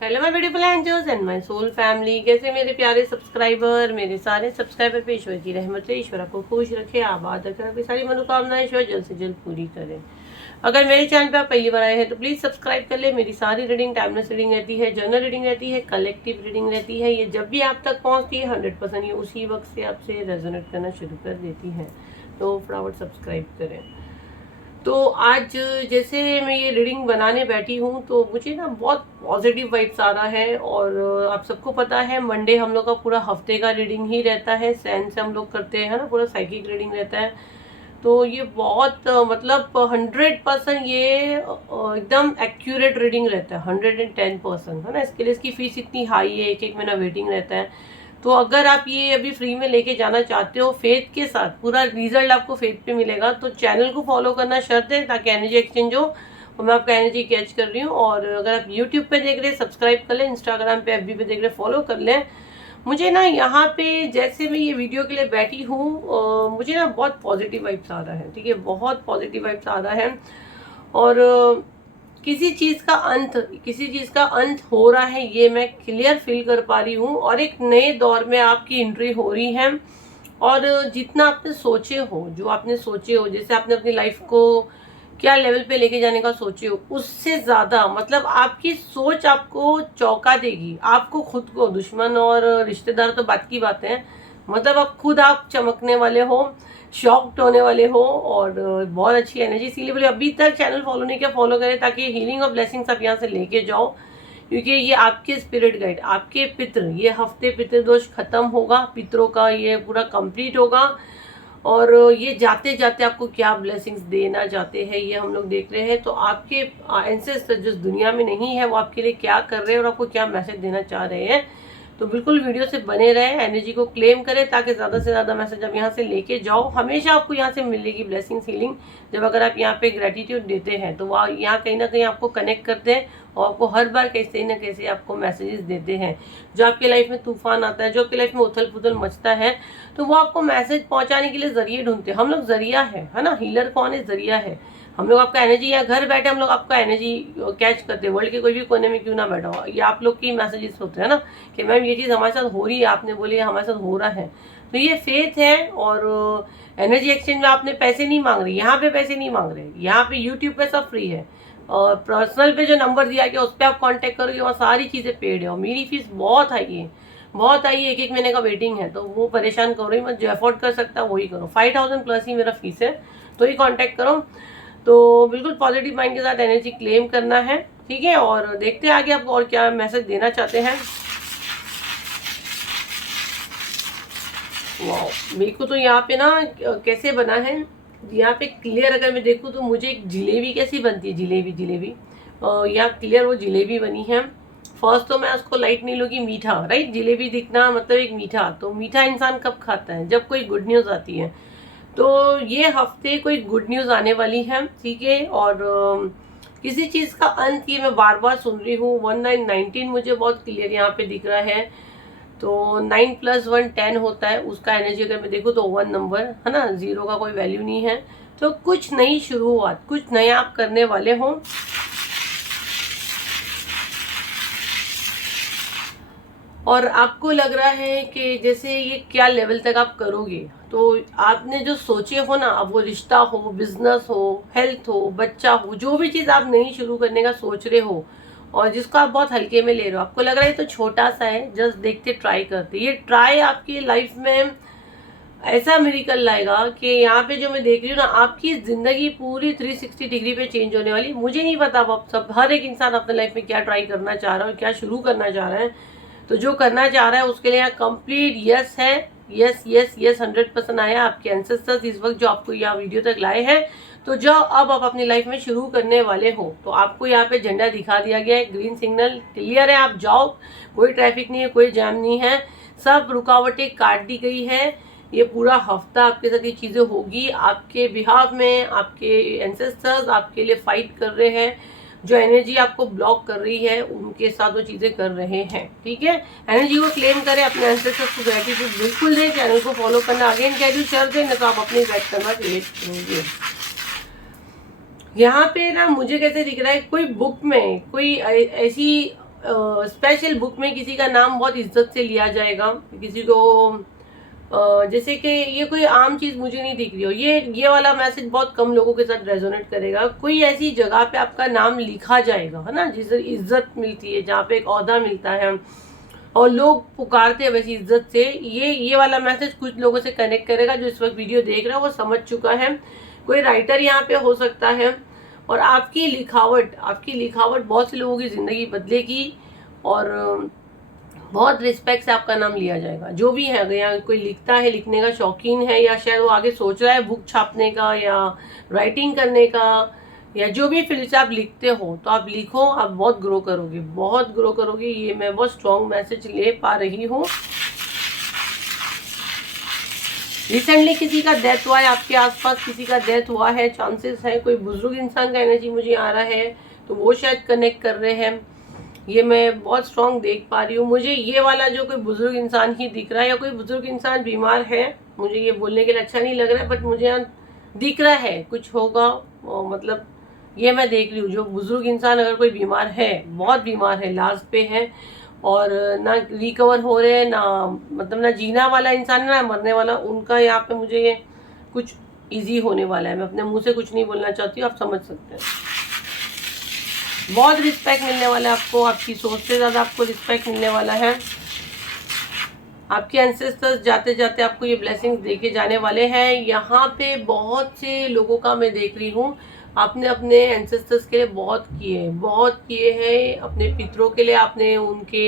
Hello my beautiful angels and my soul family. कैसे मेरे प्यारे सब्सक्राइबर, मेरे सारे सब्सक्राइबर पे ईश्वर की रहमत से ईश्वर आपको खुश रखे, आबाद रखे, आपकी सारी मनोकामनाएं ईश्वर जल्द से जल्द पूरी करें। अगर मेरे चैनल पे आप पहली बार आए हैं तो प्लीज़ सब्सक्राइब कर ले। मेरी सारी रीडिंग टाइमलेस रीडिंग रहती है, जर्नल रीडिंग रहती है, कलेक्टिव रीडिंग रहती है। ये जब भी आप तक पहुँचती है 100% ये उसी वक्त से आपसे रेजोनेट करना शुरू कर देती है, तो फटाफट सब्सक्राइब करें। तो आज जैसे मैं ये रीडिंग बनाने बैठी हूँ तो मुझे ना बहुत पॉजिटिव वाइब्स आ रहा है। और आप सबको पता है मंडे हम लोग का पूरा हफ्ते का रीडिंग ही रहता है, सैन से हम लोग करते हैं ना, पूरा साइकिक रीडिंग रहता है। तो ये बहुत मतलब 100% ये एकदम एक्यूरेट रीडिंग रहता है, 110% है ना। इसके लिए इसकी फीस इतनी हाई है, एक एक महीना वेटिंग रहता है। तो अगर आप ये अभी फ्री में लेके जाना चाहते हो फेथ के साथ, पूरा रिजल्ट आपको फेथ पे मिलेगा, तो चैनल को फॉलो करना शर्त है ताकि एनर्जी एक्सचेंज हो और मैं आपका एनर्जी कैच कर रही हूँ। और अगर आप यूट्यूब पे देख रहे हैं सब्सक्राइब कर लें, इंस्टाग्राम पे एफबी पे देख रहे फॉलो कर लें। मुझे ना यहाँ पे जैसे मैं ये वीडियो के लिए बैठी हूँ मुझे ना बहुत पॉजिटिव वाइब्स आ रहा है, ठीक है, बहुत पॉजिटिव वाइब्स आ रहा है। और किसी चीज का अंत हो रहा है, ये मैं क्लियर फील कर पा रही हूँ। और एक नए दौर में आपकी एंट्री हो रही है। और जितना आपने सोचे हो, जो आपने सोचे हो, जैसे आपने अपनी लाइफ को क्या लेवल पे लेके जाने का सोचे हो, उससे ज्यादा मतलब आपकी सोच आपको चौंका देगी। आपको खुद को, दुश्मन और रिश्तेदार तो बात की बात है, मतलब आप चमकने वाले हो, शॉक्ड होने वाले हो। और बहुत अच्छी एनर्जी, इसीलिए बोले अभी तक चैनल फॉलो नहीं किया फॉलो करें ताकि हीलिंग और ब्लेसिंग्स आप यहाँ से लेके जाओ। क्योंकि ये आपके स्पिरिट गाइड, आपके पितृ, ये हफ्ते पितृदोष खत्म होगा, पितरों का ये पूरा कंप्लीट होगा। और ये जाते जाते आपको क्या ब्लेसिंग्स देना चाहते हैं ये हम लोग देख रहे हैं। तो आपके एंसेस्टर जिस दुनिया में नहीं है वो आपके लिए क्या कर रहे हैं और आपको क्या मैसेज देना चाह रहे हैं। तो बिल्कुल वीडियो से बने रहे, एनर्जी को क्लेम करें ताकि ज़्यादा से ज़्यादा मैसेज आप यहाँ से लेके जाओ। हमेशा आपको यहाँ से मिलेगी ब्लेसिंग फीलिंग जब अगर आप यहाँ पे ग्रेटिट्यूड देते हैं, तो वह यहाँ कहीं ना कहीं आपको कनेक्ट करते हैं और आपको हर बार कैसे न कैसे आपको मैसेजेस देते हैं। जो आपके लाइफ में तूफान आता है, जो आपके लाइफ में उथल पुथल मचता है, तो वो आपको मैसेज पहुंचाने के लिए जरिए ढूंढते हैं। हम लोग जरिया है ना, हीलर कौन है? जरिया है। हम लोग आपका एनर्जी, यहाँ घर बैठे हम लोग आपका एनर्जी कैच करते हैं, वर्ल्ड के कोई भी कोने में क्यों ना बैठा हो। ये आप लोग की मैसेजेस होते हैं ना कि मैम ये चीज़ हमारे साथ हो रही है, आपने बोली हमारे साथ हो रहा है। तो ये फेथ है। और एनर्जी एक्सचेंज में आपने पैसे नहीं मांग रहे, यहाँ पे पैसे नहीं मांग रहे, यहाँ पे यूट्यूब पे सब फ्री है। और पर्सनल पे जो नंबर दिया गया उस पर आप कांटेक्ट करोगे, वहाँ सारी चीज़ें पेड है। और मेरी फीस बहुत हाई है, बहुत आई, एक एक महीने का वेटिंग है। तो वो परेशान करो ही मत, जो अफोर्ड कर सकता है वही करो। 5000 प्लस ही मेरा फीस है, तो ही कांटेक्ट करो। तो बिल्कुल पॉजिटिव माइंड के साथ एनर्जी क्लेम करना है, ठीक है। और देखते हैं आगे आपको और क्या मैसेज देना चाहते हैं। वाह, मेरे को तो यहाँ पे ना कैसे बना है, यहाँ पे क्लियर अगर मैं देखूँ तो मुझे एक जिलेबी कैसी बनती है, जिलेबी यहाँ क्लियर वो जिलेबी बनी है। फर्स्ट तो मैं उसको लाइट नहीं लूँगी, मीठा, राइट, जिलेबी दिखना मतलब एक मीठा। तो मीठा इंसान कब खाता है? जब कोई गुड न्यूज़ आती है। तो ये हफ्ते कोई गुड न्यूज़ आने वाली है, ठीक है। और किसी चीज़ का अंत, ये मैं बार बार सुन रही हूँ। 1919 मुझे बहुत क्लियर यहाँ पे दिख रहा है। तो 9 + 1 10 होता है, उसका एनर्जी अगर मैं देखूँ तो 1 नंबर है ना, 0 का कोई वैल्यू नहीं है। तो कुछ नई शुरुआत, कुछ नया आप करने वाले हो। और आपको लग रहा है कि जैसे ये क्या लेवल तक आप करोगे। तो आपने जो सोचे हो ना, अब वो रिश्ता हो, बिजनेस हो, हेल्थ हो, बच्चा हो, जो भी चीज़ आप नई शुरू करने का सोच रहे हो और जिसको आप बहुत हल्के में ले रहे हो, आपको लग रहा है तो छोटा सा है, जस्ट देखते ट्राई करते, ये ट्राई आपकी लाइफ में ऐसा मिरेकल लाएगा कि यहाँ पे जो मैं देख रही हूँ ना, आपकी जिंदगी पूरी 360 डिग्री पे चेंज होने वाली। मुझे नहीं पता अब सब, हर एक इंसान अपने लाइफ में क्या ट्राई करना चाह रहा है और क्या शुरू करना चाह रहा है। तो जो करना चाह रहा है उसके लिए यहाँ कंप्लीट यस है, यस यस यस 100% आया। आपके एंसेस्टर्स इस वक्त जो आपको यहाँ वीडियो तक लाए हैं, तो जो अब आप अपनी लाइफ में शुरू करने वाले हो, तो आपको यहाँ पे झंडा दिखा दिया गया है, ग्रीन सिग्नल क्लियर है, आप जाओ। कोई ट्रैफिक नहीं है, कोई जैम नहीं है, सब रुकावटें काट दी गई है। ये पूरा हफ्ता आपके साथ ये चीज़ें होगी, आपके बिहाफ में आपके एंसेस्टर्स आपके लिए फाइट कर रहे हैं। जो एनर्जी आपको ब्लॉक कर रही है उनके साथ वो चीज़ें कर रहे हैं, ठीक है। एनर्जी को क्लेम करें, अपने एंसेस्टर्स को ग्रेटिट्यूड बिल्कुल दें, चैनल को फॉलो करना अगेन कह दूँ कर दें, न तो आप अपनी बैक करना क्रिएट करोगे। यहाँ पे ना मुझे कैसे दिख रहा है, कोई बुक में कोई ऐसी स्पेशल बुक में किसी का नाम बहुत इज्जत से लिया जाएगा, किसी को जैसे कि ये कोई आम चीज़ मुझे नहीं दिख रही हो, ये वाला मैसेज बहुत कम लोगों के साथ रेजोनेट करेगा। कोई ऐसी जगह पे आपका नाम लिखा जाएगा, है ना, जिससे इज्जत मिलती है, जहाँ पे एक ओहदा मिलता है और लोग पुकारते हैं वैसी इज्जत से। ये वाला मैसेज कुछ लोगों से कनेक्ट करेगा। जो इस वक्त वीडियो देख रहा है वो समझ चुका है। कोई राइटर यहाँ पे हो सकता है और आपकी लिखावट बहुत से लोगों की ज़िंदगी बदलेगी और बहुत रिस्पेक्ट से आपका नाम लिया जाएगा। जो भी है, अगर यहाँ कोई लिखता है, लिखने का शौकीन है, या शायद वो आगे सोच रहा है बुक छापने का या राइटिंग करने का, या जो भी फील्ड से आप लिखते हो, तो आप लिखो, आप बहुत ग्रो करोगे, बहुत ग्रो करोगे। ये मैं बहुत स्ट्रॉन्ग मैसेज ले पा रही हूँ। रिसेंटली किसी का डेथ हुआ है, आपके आसपास किसी का डेथ हुआ है, चांसेस है। कोई बुजुर्ग इंसान का एनर्जी मुझे आ रहा है, तो वो शायद कनेक्ट कर रहे हैं। ये मैं बहुत स्ट्रॉन्ग देख पा रही हूँ। मुझे ये वाला जो कोई बुजुर्ग इंसान ही दिख रहा है, या कोई बुजुर्ग इंसान बीमार है। मुझे ये बोलने के लिए अच्छा नहीं लग रहा है, बट मुझे यहाँ दिख रहा है कुछ होगा। मतलब ये मैं देख रही हूँ, जो बुजुर्ग इंसान अगर कोई बीमार है, बहुत बीमार है, लास्ट पे है, और ना रिकवर हो रहे हैं, ना मतलब ना जीना वाला इंसान है ना मरने वाला, उनका यहाँ पे मुझे ये कुछ इजी होने वाला है। मैं अपने मुंह से कुछ नहीं बोलना चाहती हूँ, आप समझ सकते हैं। बहुत रिस्पेक्ट मिलने वाला है आपको, आपकी सोच से ज़्यादा आपको रिस्पेक्ट मिलने वाला है। आपके एंसेस्टर्स जाते जाते आपको ये ब्लेसिंग्स देके जाने वाले हैं। यहाँ पे बहुत से लोगों का मैं देख रही हूँ, आपने अपने एंसेस्टर्स के लिए बहुत किए हैं। अपने पितरों के लिए आपने उनके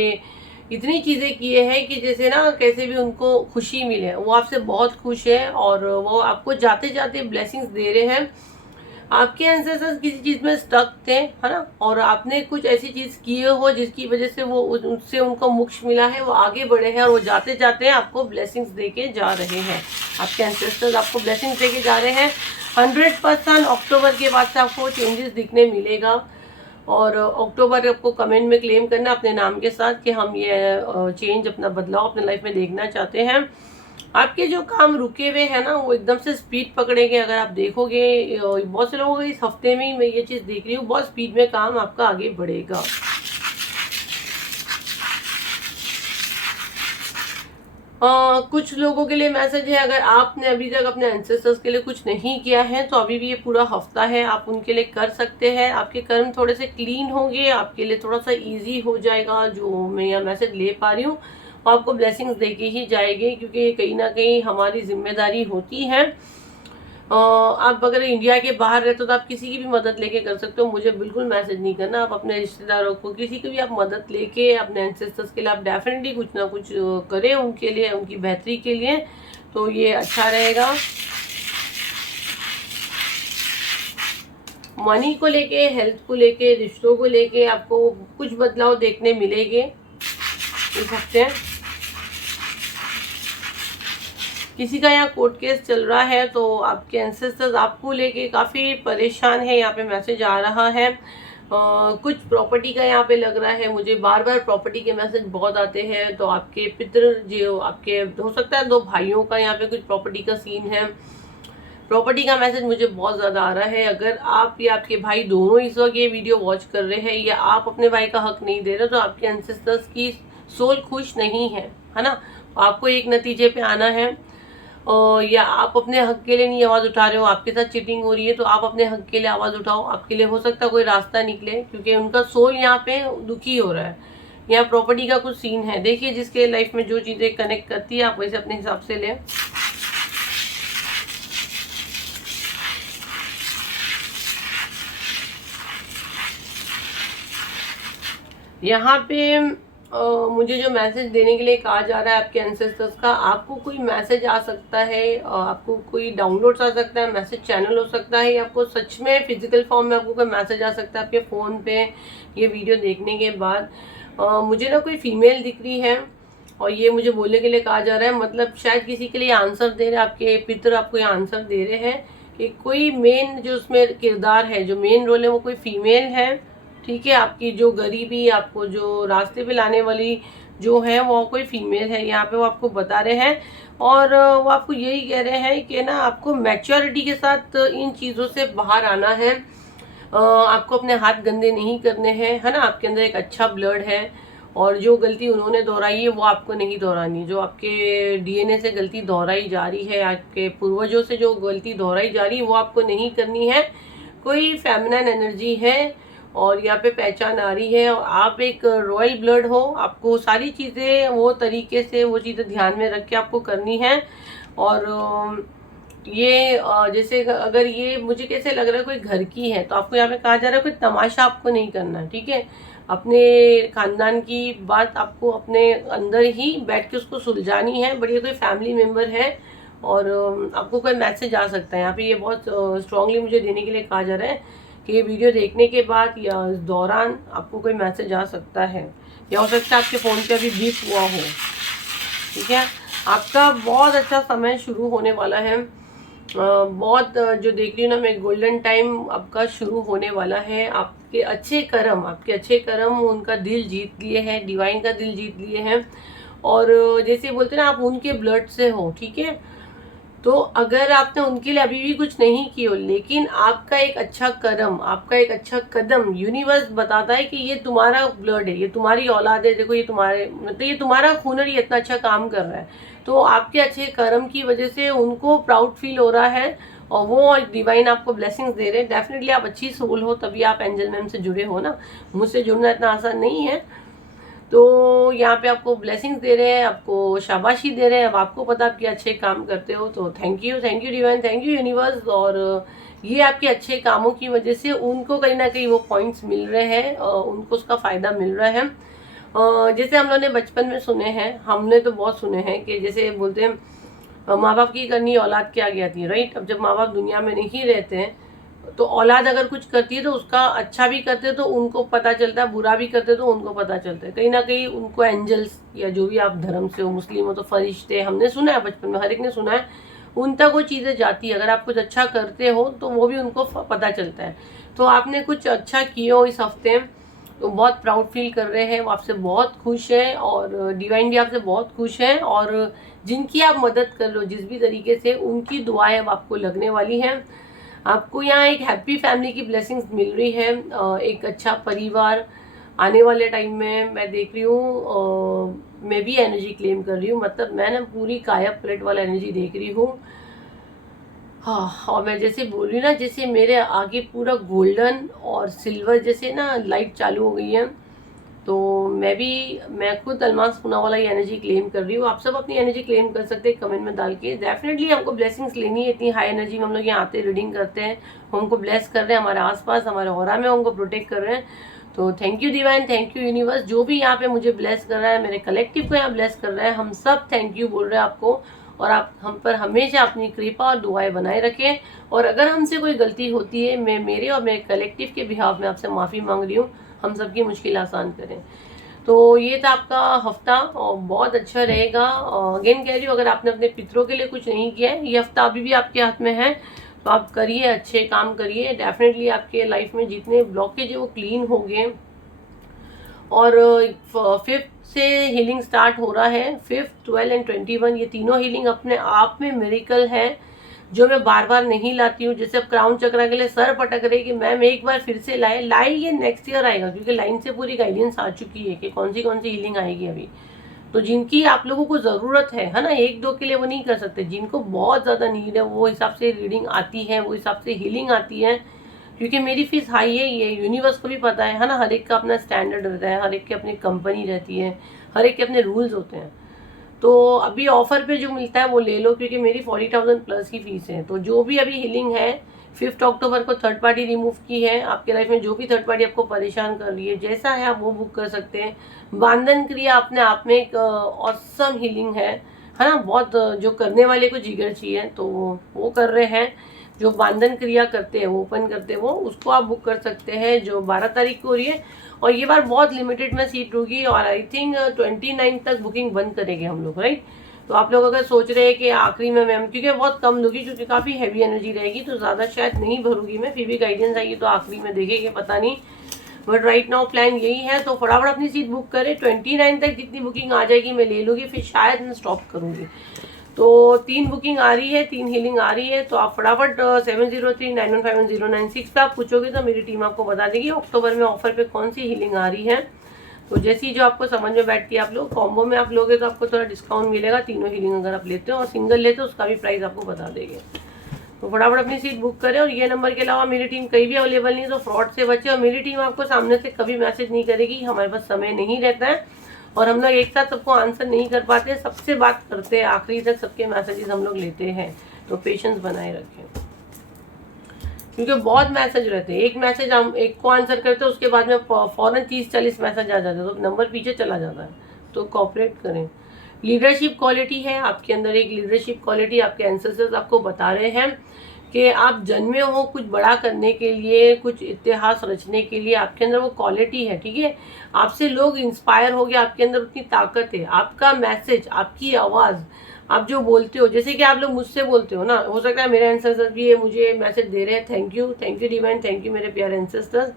इतनी चीज़ें किए हैं कि जैसे ना कैसे भी उनको खुशी मिले। वो आपसे बहुत खुश है और वो आपको जाते जाते ब्लेसिंग्स दे रहे हैं। आपके एंसेस्टर्स किसी चीज़ में स्टक थे, है ना, और आपने कुछ ऐसी चीज़ किए हो जिसकी वजह से वो उससे उनको मोक्ष मिला है, वो आगे बढ़े हैं और वो जाते जाते आपको ब्लेसिंग्स देके जा रहे हैं। आपके एंसेस्टर्स आपको ब्लेसिंग्स देके जा रहे हैं। 100% अक्टूबर के बाद से आपको चेंजेस दिखने मिलेगा। और अक्टूबर आपको कमेंट में क्लेम करना अपने नाम के साथ कि हम ये चेंज, अपना बदलाव अपने लाइफ में देखना चाहते हैं। आपके जो काम रुके हुए हैं ना, वो एकदम से स्पीड पकड़ेंगे। अगर आप देखोगे, बहुत से लोगों को इस हफ्ते में ही मैं ये चीज़ देख रही हूँ, बहुत स्पीड में काम आपका आगे बढ़ेगा। कुछ लोगों के लिए मैसेज है, अगर आपने अभी तक अपने एंसेस्टर्स के लिए कुछ नहीं किया है, तो अभी भी ये पूरा हफ्ता है, आप उनके लिए कर सकते हैं। आपके कर्म थोड़े से क्लीन होंगे, आपके लिए थोड़ा सा इजी हो जाएगा। जो मैं यह मैसेज ले पा रही हूँ, आपको ब्लेसिंग्स देके ही जाएंगे, क्योंकि कहीं ना कहीं हमारी जिम्मेदारी होती है। आप अगर इंडिया के बाहर रहते हो तो आप किसी की भी मदद लेके कर सकते हो। मुझे बिल्कुल मैसेज नहीं करना। आप अपने रिश्तेदारों को, किसी की भी आप मदद लेके, अपने एंसेस्टर्स के लिए आप डेफिनेटली कुछ ना कुछ करें उनके लिए, उनकी बेहतरी के लिए, तो ये अच्छा रहेगा। मनी को लेके, हेल्थ को लेके, रिश्तों को लेके आपको कुछ बदलाव देखने मिलेंगे इस हफ्ते। किसी का यहाँ कोर्ट केस चल रहा है, तो आपके एंसेस्टर्स आपको लेके काफ़ी परेशान है, यहाँ पे मैसेज आ रहा है। कुछ प्रॉपर्टी का यहाँ पे लग रहा है मुझे, बार बार प्रॉपर्टी के मैसेज बहुत आते हैं। तो आपके पितर जो आपके, हो सकता है 2 भाइयों का यहाँ पे कुछ प्रॉपर्टी का सीन है। प्रॉपर्टी का मैसेज मुझे बहुत ज़्यादा आ रहा है। अगर आप या आपके भाई दोनों इस वक्त ये वीडियो वॉच कर रहे हैं, या आप अपने भाई का हक नहीं दे रहे, तो आपके एंसेस्टर्स की सोल खुश नहीं है ना। आपको एक नतीजे पे आना है, या आप अपने हक के लिए नहीं आवाज़ उठा रहे हो, आपके साथ चीटिंग हो रही है, तो आप अपने हक के लिए आवाज़ उठाओ। आपके लिए हो सकता है कोई रास्ता निकले, क्योंकि उनका सोल यहाँ पे दुखी हो रहा है। यहाँ प्रॉपर्टी का कुछ सीन है। देखिए, जिसके लाइफ में जो चीज़ें कनेक्ट करती है, आप वैसे अपने हिसाब से लें। यहाँ पे मुझे जो मैसेज देने के लिए कहा जा रहा है आपके एंसेस्टर्स का, आपको कोई मैसेज आ सकता है, आपको कोई डाउनलोड्स आ सकता है, मैसेज चैनल हो सकता है, या आपको सच में फिजिकल फॉर्म में आपको कोई मैसेज आ सकता है आपके फ़ोन पे ये वीडियो देखने के बाद। मुझे ना कोई फीमेल दिख रही है और ये मुझे बोलने के लिए कहा जा रहा है, मतलब शायद किसी के लिए आंसर दे रहे हैं, आपके पितर आपको ये आंसर दे रहे हैं कि कोई मेन जो उसमें किरदार है, जो मेन रोल है, वो कोई फीमेल है। ठीक है, आपकी जो गरीबी, आपको जो रास्ते पे लाने वाली जो है, वो कोई फीमेल है यहाँ पे, वो आपको बता रहे हैं। और वो आपको यही कह रहे हैं कि ना आपको मैच्योरिटी के साथ इन चीज़ों से बाहर आना है। आपको अपने हाथ गंदे नहीं करने हैं, है ना। आपके अंदर एक अच्छा ब्लड है और जो गलती उन्होंने दोहराई है वो आपको नहीं दोहरानी। जो आपके डीएनए से गलती दोहराई जा रही है, आपके पूर्वजों से जो गलती दोहराई जा रही है वो आपको नहीं करनी है। कोई फेमिनाइन एनर्जी है और यहाँ पे पहचान आ रही है और आप एक रॉयल ब्लड हो। आपको सारी चीज़ें वो तरीके से वो चीज़ें ध्यान में रख के आपको करनी है। और ये जैसे अगर ये मुझे कैसे लग रहा है कोई घर की है तो आपको यहाँ पे कहा जा रहा है कोई तमाशा आपको नहीं करना है, ठीक है। अपने खानदान की बात आपको अपने अंदर ही बैठ के उसको सुलझानी है। बट ये कोई फैमिली मेम्बर है और आपको कोई मैसेज आ सकता है यहाँ पे। ये बहुत स्ट्रांगली मुझे देने के लिए कहा जा रहा है कि ये वीडियो देखने के बाद या इस दौरान आपको कोई मैसेज आ सकता है, या हो सकता है आपके फ़ोन पे अभी बीप हुआ हो, ठीक है। आपका बहुत अच्छा समय शुरू होने वाला है। बहुत जो देख रही हूँ ना मैं, गोल्डन टाइम आपका शुरू होने वाला है। आपके अच्छे कर्म उनका दिल जीत लिए हैं, डिवाइन का दिल जीत लिए हैं। और जैसे बोलते हैं ना, आप उनके ब्लड से हो, ठीक है। तो अगर आपने उनके लिए अभी भी कुछ नहीं किया हो, लेकिन आपका एक अच्छा कर्म, आपका एक अच्छा कदम, यूनिवर्स बताता है कि ये तुम्हारा ब्लड है, ये तुम्हारी औलाद है, देखो ये तुम्हारे मतलब ये तुम्हारा खून है, ये इतना अच्छा काम कर रहा है। तो आपके अच्छे कर्म की वजह से उनको प्राउड फील हो रहा है और वो डिवाइन आपको ब्लेसिंग्स दे रहे हैं। डेफिनेटली आप अच्छी सोल हो तभी आप एंजल मैम से जुड़े हो ना, मुझसे जुड़ना इतना आसान नहीं है। तो यहाँ पे आपको ब्लेसिंग्स दे रहे हैं, आपको शाबाशी दे रहे हैं। अब आपको पता आप कि अच्छे काम करते हो, तो thank you divine, thank you universe. और ये आपके अच्छे कामों की वजह से उनको कहीं ना कहीं वो पॉइंट्स मिल रहे हैं, उनको उसका फ़ायदा मिल रहा है। जैसे हम लोगों ने बचपन में सुने हैं, हमने तो बहुत सुने हैं कि जैसे बोलते हैं माँ बाप की करनी औलाद के आगे आती है, राइट। अब जब माँ बाप दुनिया में नहीं रहते हैं तो औलाद अगर कुछ करती है तो उसका अच्छा भी करते हैं तो उनको पता चलता है, बुरा भी करते हैं तो उनको पता चलता है। कहीं ना कहीं उनको एंजल्स या जो भी आप धर्म से हो, मुस्लिम हो तो फरिश्ते, हमने सुना है बचपन में, हर एक ने सुना है, उन तक वो चीज़ें जाती है। अगर आप कुछ अच्छा करते हो तो वो भी उनको पता चलता है। तो आपने कुछ अच्छा किया हो इस हफ्ते, तो बहुत प्राउड फील कर रहे हैं, वो आपसे बहुत खुश हैं और डिवाइन भी आपसे बहुत खुश हैं। और जिनकी आप मदद कर लो जिस भी तरीके से, उनकी दुआएं अब आपको लगने वाली हैं। आपको यहाँ एक हैप्पी फैमिली की ब्लेसिंग्स मिल रही है, एक अच्छा परिवार आने वाले टाइम में मैं देख रही हूँ। मैं भी एनर्जी क्लेम कर रही हूँ, मतलब मैं ना पूरी काया पलट वाला एनर्जी देख रही हूँ। हाँ, और मैं जैसे बोल रही हूँ ना, जैसे मेरे आगे पूरा गोल्डन और सिल्वर जैसे ना लाइट चालू हो गई है। तो मैं खुद अलमास पुना वाला ये एनर्जी क्लेम कर रही हूँ। आप सब अपनी एनर्जी क्लेम कर सकते हैं कमेंट में डाल के। डेफिनेटली हमको ब्लेसिंग्स लेनी है, इतनी हाई एनर्जी में हम लोग यहाँ आते रीडिंग करते हैं, हमको ब्लेस कर रहे हैं, हमारे आसपास हमारे ऑरा में हमको प्रोटेक्ट कर रहे हैं। तो thank you divine, thank you universe, जो भी यहाँ पे मुझे ब्लेस कर रहा है, मेरे कलेक्टिव को यहाँ ब्लेस कर रहा है, हम सब थैंक यू बोल रहे हैं आपको। और आप हम पर हमेशा अपनी कृपा और दुआएं बनाए रखें। और अगर हमसे कोई गलती होती है, मैं मेरे और मेरे कलेक्टिव के बिहाफ में आपसे माफ़ी मांग रही हूँ। हम सबकी मुश्किल आसान करें। तो ये था आपका हफ्ता और बहुत अच्छा रहेगा। अगेन कह रही हूँ, अगर आपने अपने पितरों के लिए कुछ नहीं किया है, ये हफ्ता अभी भी आपके हाथ में है, तो आप करिए, अच्छे काम करिए। डेफिनेटली आपके लाइफ में जितने ब्लॉकेज है वो क्लीन हो गए। और 5th से हीलिंग स्टार्ट हो रहा है, 5th, 12 एंड 21, ये तीनों हीलिंग अपने आप में मिरेकल है जो मैं बार बार नहीं लाती हूँ। जैसे अब क्राउन चक्र के लिए सर पटक रहे कि मैम एक बार फिर से लाए ये नेक्स्ट ईयर आएगा, क्योंकि लाइन से पूरी गाइडेंस आ चुकी है कि कौन सी हीलिंग आएगी अभी। तो जिनकी आप लोगों को ज़रूरत है ना, एक दो के लिए वो नहीं कर सकते, जिनको बहुत ज़्यादा नीड है वो हिसाब से रीडिंग आती है, वो हिसाब से हीलिंग आती है। क्योंकि मेरी फीस हाई है, ये यूनिवर्स को भी पता है ना, हर एक का अपना स्टैंडर्ड रहता है, हर एक की अपनी कंपनी रहती है, हर एक के अपने रूल्स होते हैं। तो अभी ऑफर पे जो मिलता है वो ले लो, क्योंकि मेरी 40,000 प्लस की फीस है। तो जो भी अभी हीलिंग है 5 अक्टूबर को थर्ड पार्टी रिमूव की है। आपके लाइफ में जो भी थर्ड पार्टी आपको परेशान कर रही है, जैसा है आप वो बुक कर सकते हैं। बांधन क्रिया अपने आप में एक ऑसम हीलिंग है ना। बहुत जो करने वाले को जिगर चाहिए तो वो कर रहे हैं। जो बांधन क्रिया करते हैं, वो ओपन करते हैं, वो उसको आप बुक कर सकते हैं, जो 12 तारीख को हो रही है। और ये बार बहुत लिमिटेड में सीट होगी और आई थिंक 29 तक बुकिंग बंद करेंगे हम लोग, राइट। तो आप लोग अगर सोच रहे हैं कि आखिरी में मैम, क्योंकि बहुत कम लूँगी, क्योंकि काफ़ी हैवी एनर्जी रहेगी, तो ज़्यादा शायद नहीं भरूंगी मैं, फिर भी गाइडेंस आएगी तो आखिरी में देखेंगे, पता नहीं। बट राइट नाउ प्लान यही है। तो फटाफट अपनी सीट बुक करें, 29 तक जितनी बुकिंग आ जाएगी मैं ले लूँगी, फिर शायद मैं स्टॉप करूँगी। तो 3 बुकिंग आ रही है, 3 हीलिंग आ रही है। तो आप फटाफट 7039151096 पे आप पूछोगे तो मेरी टीम आपको बता देगी अक्टूबर में ऑफर पे कौन सी हीलिंग आ रही है। तो जैसी जो आपको समझ में बैठती है, आप लोग कॉम्बो में आप लोगे तो आपको थोड़ा डिस्काउंट मिलेगा, तीनों हीलिंग अगर आप लेते हो, और सिंगल लेते हो उसका भी प्राइस आपको बता देंगे। तो फटाफट अपनी सीट बुक करें। और ये नंबर के अलावा मेरी टीम कहीं भी अवेलेबल नहीं है, तो फ्रॉड से बचे। और मेरी टीम आपको सामने से कभी मैसेज नहीं करेगी, हमारे पास समय नहीं रहता है और हम लोग एक साथ सबको आंसर नहीं कर पाते, सबसे बात करते हैं आखिरी तक, सबके मैसेजेस हम लोग लेते हैं। तो पेशेंस बनाए रखें, क्योंकि बहुत मैसेज रहते हैं। एक मैसेज हम एक को आंसर करते हैं, उसके बाद में फौरन 30-40 मैसेज आ जाते हैं, तो नंबर पीछे चला जाता है। तो कोऑपरेट करें। लीडरशिप क्वालिटी है आपके अंदर, एक लीडरशिप क्वालिटी आपके एंसेस्टर्स आपको बता रहे हैं कि आप जन्मे हो कुछ बड़ा करने के लिए, कुछ इतिहास रचने के लिए। आपके अंदर वो क्वालिटी है, ठीक है। आपसे लोग इंस्पायर हो गए, आपके अंदर उतनी ताकत है। आपका मैसेज, आपकी आवाज़, आप जो बोलते हो, जैसे कि आप लोग मुझसे बोलते हो ना, हो सकता है मेरे एंसेस्टर्स भी ये मुझे मैसेज दे रहे हैं। Thank you divine, thank you मेरे प्यारे एंसेस्टर्स।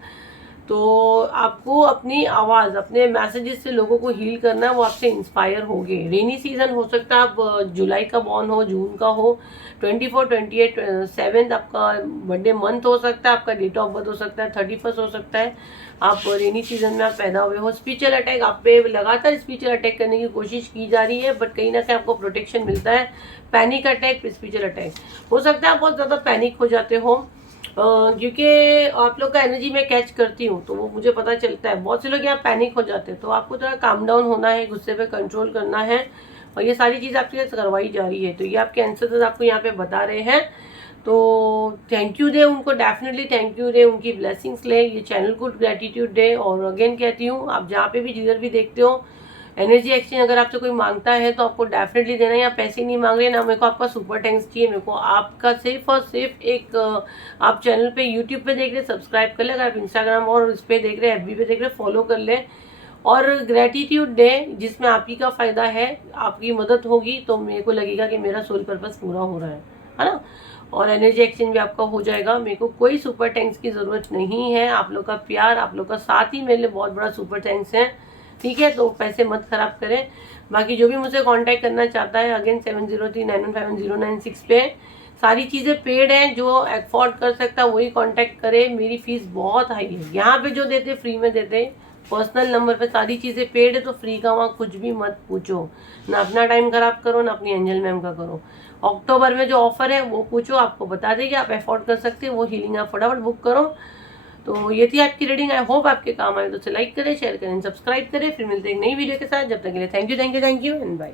तो आपको अपनी आवाज़, अपने मैसेजेस से लोगों को हील करना है, वो आपसे इंस्पायर हो गए। रेनी सीजन हो सकता है, आप जुलाई का बॉर्न हो, जून का हो, 24, 28, 7 आपका बर्थडे मंथ हो सकता है, आपका डेट ऑफ बर्थ हो सकता है, 31 हो सकता है। आप रेनी सीजन में आप पैदा हुए हो। स्पिरिचुअल अटैक आप पे लगातार स्पिरिचुअल अटैक करने की कोशिश की जा रही है, बट कहीं ना कहीं आपको प्रोटेक्शन मिलता है। पैनिक अटैक, स्पिरिचुअल अटैक हो सकता है, आप बहुत ज़्यादा पैनिक हो जाते हो, क्योंकि आप लोग का एनर्जी मैं कैच करती हूँ, तो वो मुझे पता चलता है। बहुत से लोग यहाँ पैनिक हो जाते हैं, तो आपको थोड़ा काम डाउन होना है, गुस्से पे कंट्रोल करना है, और ये सारी चीज़ आपके साथ करवाई जा रही है। तो ये आपके एंसेस्टर्स आपको यहाँ पे बता रहे हैं। तो थैंक यू दे उनको, डेफिनेटली थैंक यू दे, उनकी ब्लेसिंग्स ले। ये चैनल को ग्रेटिट्यूड डे। और अगेन कहती हूँ, आप जहाँ पे भी जिधर भी देखते हो, एनर्जी एक्सचेंज अगर आपसे कोई मांगता है तो आपको डेफिनेटली देना। या पैसे नहीं मांग रहे ना, मेरे को आपका सुपर थैंक्स चाहिए, मेरे को आपका सिर्फ और सिर्फ एक, आप चैनल पे यूट्यूब पे देख रहे सब्सक्राइब कर ले, अगर आप इंस्टाग्राम और इस पे देख रहे एफबी पे देख रहे फॉलो कर ले। और ग्रेटिट्यूड डे जिसमें आप ही का फ़ायदा है, आपकी मदद होगी, तो मेरे को लगेगा कि मेरा सोल पर्पस पूरा हो रहा है ना। और एनर्जी एक्सचेंज भी आपका हो जाएगा। मेरे को कोई सुपर थैंक्स की ज़रूरत नहीं है, आप लोग का प्यार, आप लोग का साथ ही मेरे लिए बहुत बड़ा सुपर थैंक्स है, ठीक है। तो पैसे मत खराब करें। बाकी जो भी मुझे कांटेक्ट करना चाहता है, अगेन 7039151096 पे सारी चीज़ें पेड हैं, जो अफोर्ड कर सकता है वही कांटेक्ट करे। मेरी फीस बहुत हाई है, यहाँ पे जो देते फ्री में देते, पर्सनल नंबर पे सारी चीज़ें पेड है, तो फ्री का वहाँ कुछ भी मत पूछो, ना अपना टाइम खराब करो, ना अपनी एंजल मैम का करो। अक्टूबर में जो ऑफर है वो पूछो, आपको बता देगी, आप अफोर्ड कर सकते हो वो हीलिंग, आप फटाफट बुक करो। तो ये थी आपकी रीडिंग, आई होप आपके काम आए। तो लाइक करें, शेयर करें, सब्सक्राइब करें। फिर मिलते हैं एक नई वीडियो के साथ, जब तक के लिए थैंक यू एंड बाय।